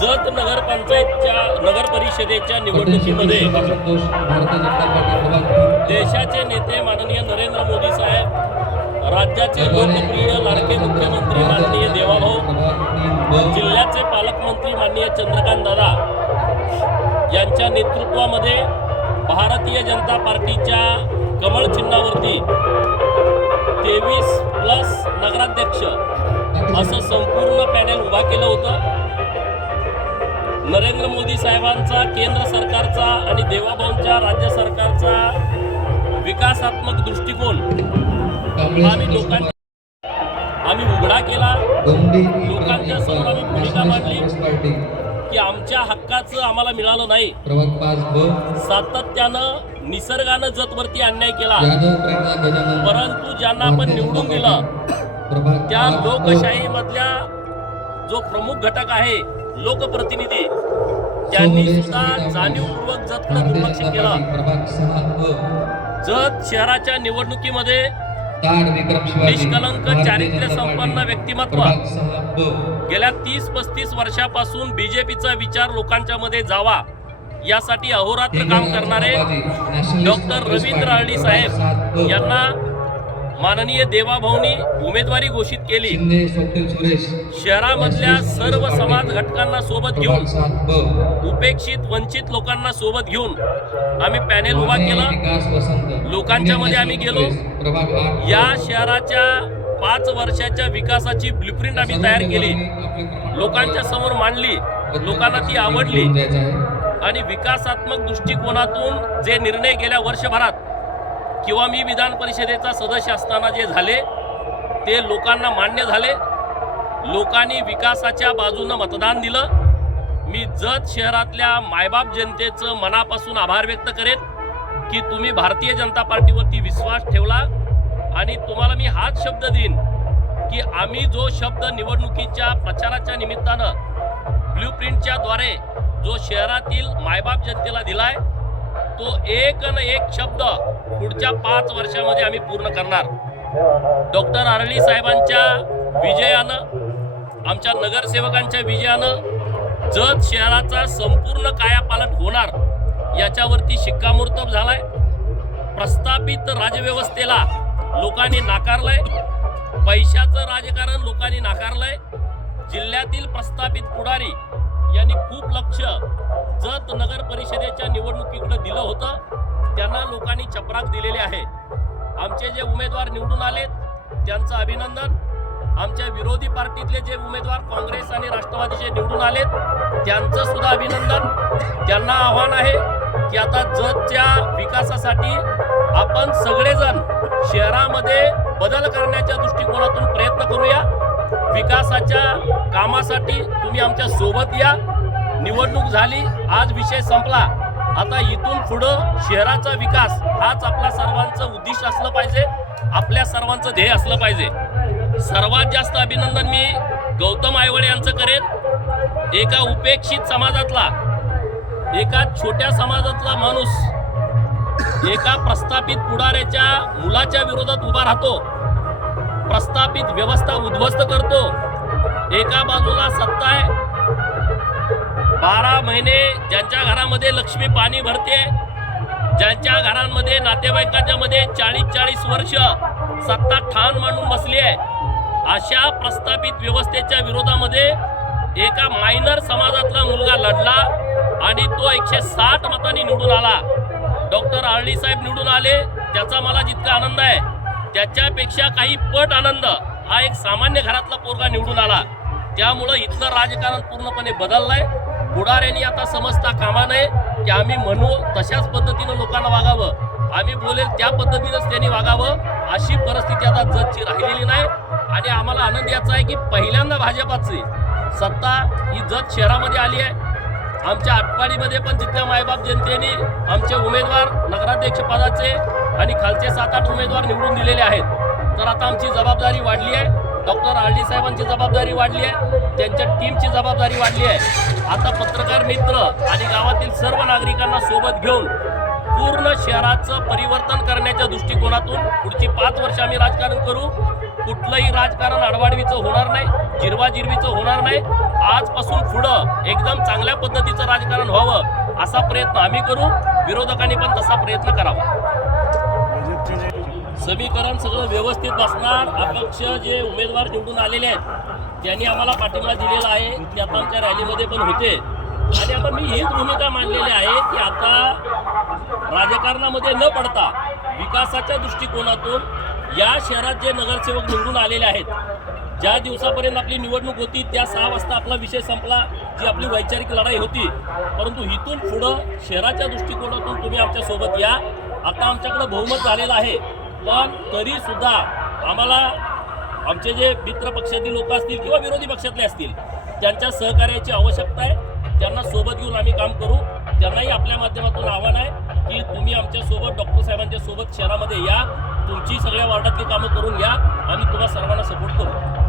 जत नगर परिषदेच्या निवडणुकीमध्ये देशाचे नेते माननीय नरेंद्र मोदी साहेब, राज्याचे लोकप्रिय लाडके मुख्यमंत्री माननीय देवाभाऊ, जिल्ह्याचे पालकमंत्री माननीय चंद्रकांत दादा यांच्या नेतृत्वामध्ये भारतीय जनता पार्टीच्या कमळ चिन्हावरती 23+ नगराध्यक्ष असं संपूर्ण पॅनेल उभा केलं होतं. नरेंद्र मोदी साहेबांचा, केंद्र सरकारचा आणि देवाभाऊंच्या राज्य सरकारचा विकासात्मक दृष्टिकोन आम्ही उघडा केला. लोकांच्या समोर आम्ही भूमिका मांडली की आमच्या हक्काचं आम्हाला मिळालं नाही. सातत्यानं निसर्गानं जतवरती अन्याय केला, परंतु ज्यांना आपण निवडून दिलं त्या लोकशाहीमधल्या जो प्रमुख घटक आहे लोकप्रतिनिधी, त्यांनी सुद्धा जाणीवपूर्वक जतकडे दुर्लक्ष केलं. जत शहराच्या निवडणुकीमध्ये निष्कलंक चारित्र्य संपन्न व्यक्तिमत्व गेल्या 30-35 वर्षापासून बीजेपीचा विचार लोकांच्या मध्ये जावा यासाठी अहोरात्र काम करणारे डॉक्टर रवींद्र अरळी साहेब यांना माननीय देवाभाऊंनी उमेदवारी घोषित केली. शहरामधल्या सर्व समाज घटकांना सोबत घेऊन, उपेक्षित वंचित लोकांना सोबत घेऊन आम्ही पॅनेल उभा केला. लोकांच्या मध्ये आम्ही गेलो. या शहराच्या 5 वर्षाच्या विकासाची ब्लूप्रिंट आम्ही तयार केली, लोकांच्या समोर मांडली. लोकांना ती आवडली आणि विकासात्मक दृष्टिकोनातून जे निर्णय गेल्या वर्षभरात किंवा मी विधान परिषदेचा सदस्य असताना जे झाले ते लोकांना मान्य झाले. लोकांनी विकासाच्या बाजूनं मतदान दिलं. मी जत शहरातल्या मायबाप जनतेचं मनापासून आभार व्यक्त करेन की तुम्ही भारतीय जनता पार्टीवरती विश्वास ठेवला आणि तुम्हाला मी हाच शब्द देईन की आम्ही जो शब्द निवडणुकीच्या प्रचाराच्या निमित्तानं ब्लूप्रिंटच्या द्वारे जो शहरातील मायबाप जनतेला दिलाय तो एक न एक शब्द पुढच्या 5 वर्षामध्ये आम्ही पूर्ण करणार. डॉक्टर अरळी साहेबांच्या विजयानं, आमच्या नगरसेवकांच्या विजयानं जत शहराचा संपूर्ण कायापालट होणार याच्यावरती शिक्कामोर्तब झालाय. प्रस्थापित राजव्यवस्थेला लोकांनी नाकारलंय. पैशाचं राजकारण लोकांनी नाकारलंय. जिल्ह्यातील प्रस्थापित पुढारी यांनी खूप लक्ष जत नगर परिषदेच्या निवडणुकीकडे दिलं होतं. त्यांना लोकांनी चपराक दिलेली आहे. आमचे जे उमेदवार निवडून आलेत त्यांचं अभिनंदन. आमच्या विरोधी पार्टीतले जे उमेदवार काँग्रेस आणि राष्ट्रवादीचे निवडून आलेत त्यांचं सुद्धा अभिनंदन. त्यांना आव्हान आहे की आता जतच्या विकासासाठी आपण सगळेजण शहरामध्ये बदल करण्याच्या दृष्टिकोनातून प्रयत्न करूया. विकासाच्या कामासाठी तुम्ही आमच्या सोबत या. निवडणूक झाली, आज विषय संपला. आता इथून पुढं शहराचा विकास हाच आपल्या सर्वांचं उद्दिष्ट असलं पाहिजे, आपल्या सर्वांचं ध्येय असलं पाहिजे. सर्वात जास्त अभिनंदन मी गौतम आयवळे यांचं करेन. एका उपेक्षित समाजातला, एका छोट्या समाजातला माणूस एका प्रस्थापित पुढाऱ्याच्या मुलाच्या विरोधात उभा राहतो, प्रस्थापित व्यवस्था उद्ध्वस्त करतो. एका बाजूला सत्ता आहे, 12 महिने ज्यांच्या घरामध्ये लक्ष्मी पाणी भरते, ज्यांच्या घरांमध्ये नातेवाईकांच्या मध्ये 40-40 वर्ष सत्ता ठाण मांडून बसली आहे, अशा प्रस्थापित व्यवस्थेच्या विरोधामध्ये एका मायनर समाजातला मुलगा लढला आणि तो 160 मतांनी निवडून आला. डॉक्टर अरळी साहेब निवडून आले, त्याचा मला जितका आनंद आहे त्याच्यापेक्षा काही पट आनंद हा एक सामान्य घरातला पोरगा निवडून आला. त्यामुळं इथलं राजकारण पूर्णपणे बदललंय. पुढाऱ्यांनी आता समजता कामा नये की आम्ही म्हणू तशाच पद्धतीनं लोकांना वागावं, आम्ही बोलेल त्या पद्धतीनंच त्यांनी वागावं, अशी परिस्थिती आता जतची राहिलेली नाही. आणि आम्हाला आनंद याचा आहे की पहिल्यांदा भाजपाची सत्ता ही जत शहरामध्ये आली आहे. आमच्या आटपाडीमध्ये पण जितक्या मायबाप जनतेने आमचे उमेदवार नगराध्यक्ष पदाचे आणि खालचे 7-8 उमेदवार निवडून दिलेले आहेत. तर आता आमची जबाबदारी वाढली आहे. डॉक्टर अरळी साहेबांची जबाबदारी वाढली आहे, त्यांच्या टीमची जबाबदारी वाढली आहे. आता पत्रकार मित्र आणि गावातील सर्व नागरिकांना सोबत घेऊन पूर्ण शहराचं परिवर्तन करण्याच्या दृष्टिकोनातून पुढची 5 वर्ष आम्ही राजकारण करू. कुठलंही राजकारण अडवाडवीचं होणार नाही, जिरवाजिरवीचं होणार नाही. आजपासून पुढं एकदम चांगल्या पद्धतीचं राजकारण व्हावं असा प्रयत्न आम्ही करू, विरोधकांनी पण तसा प्रयत्न करावा. समीकरण सगळं व्यवस्थित बसणार. अपक्ष जे उमेदवार निवडून आलेले आहेत त्यांनी आम्हाला पाठिंबा दिलेला आहे, ते आता आमच्या रॅलीमध्ये पण होते. आणि आता मी हीच भूमिका मांडलेली आहे की आता राजकारणामध्ये न पडता विकासाच्या दृष्टिकोनातून या शहरात जे नगरसेवक निवडून आलेले आहेत, ज्या दिवसापर्यंत आपली निवडणूक होती त्या 6 वाजता आपला विषय संपला, जी आपली वैचारिक लढाई होती. परंतु इथून पुढं शहराच्या दृष्टिकोनातून तुम्ही आमच्यासोबत या. आता आमच्याकडे बहुमत झालेलं आहे, पण तरीसुद्धा आम्हाला आमचे जे मित्र पक्षातील लोक असतील किंवा विरोधी पक्षातले असतील त्यांच्या सहकार्याची आवश्यकता आहे. त्यांना सोबत घेऊन आम्ही काम करू. त्यांनाही आपल्या माध्यमातून आव्हान आहे की तुम्ही आमच्यासोबत डॉक्टर साहेबांच्या सोबत शहरामध्ये या, तुमची सगळ्या वार्डातली कामं करून घ्या, आम्ही तुम्हाला सर्वांना सपोर्ट करू.